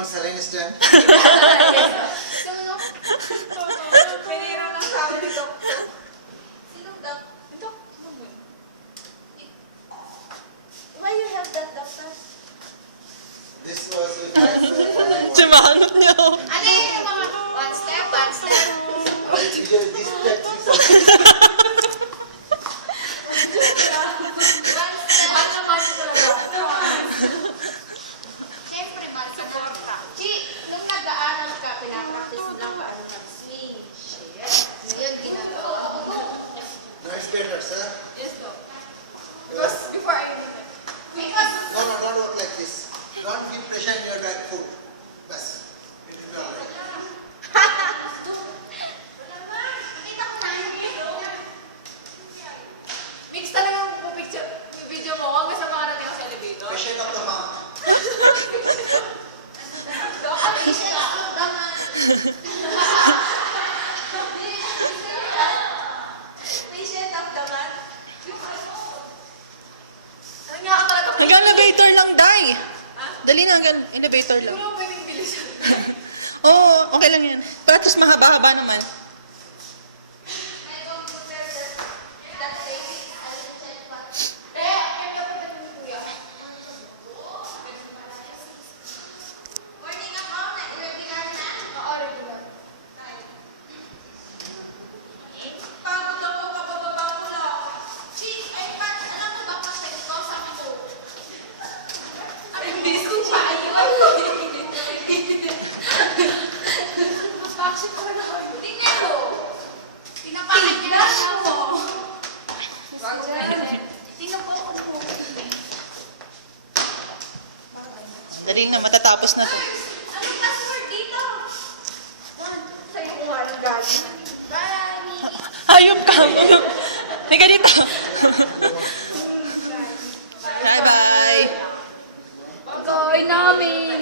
want saring stand? Pinira ng tao ni Doktor. Sino Dok? Dok? Why you have that, Doctor? This was with my friend. Sumangot niyo. Ano yung mga one step, one step? Right here, this step is something. Siyempre, magsuporta. Chi, nung nag-aaral ka, pinapractice mo lang paano mag-swing. Ngayon, ginagawa ko. No, it's better, sir. Yes, Doc. Because before I do that. Because... No, no, don't work like this. Don't give pressure in your back foot. Bas. It will be alright. Nakita ko na yung video. Mix talagang video mo hanggang sa makarating ako sa elevator. Pressure of the mouth. Patient of the man. Nga ka talaga. Hanggang elevator lang, Day. Ha? Dali na, hanggang elevator lang. Siguro pwedeng bilisan. Oo, okay lang yan. Pero tapos mahaba-haba naman. Bakit ko na kayo? Tingnan mo! Pinapakan niya ako. Tingnan po ako po. Dali na, matatapos na to. Anong password dito? Sa'yo kuha ng galing. Gani! Hayop ka. Teka dito. Bye-bye. Pagkain namin.